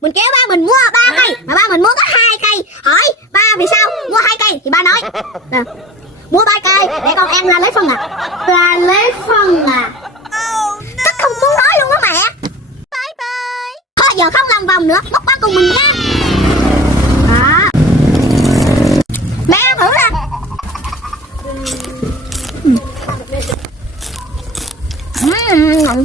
Mình kéo ba mình mua 3 cây mà ba mình muốn có 2 cây. Hỏi ba vì sao mua 2 cây thì ba nói nè, mua 3 cây để con em ra lấy phân à. Ra lấy phân à? Tức không muốn nói luôn á mẹ. Bye bye. Thôi giờ không lòng vòng nữa, múc ba cùng mình nha. Đó. Mẹ ăn thử nè. Ngon.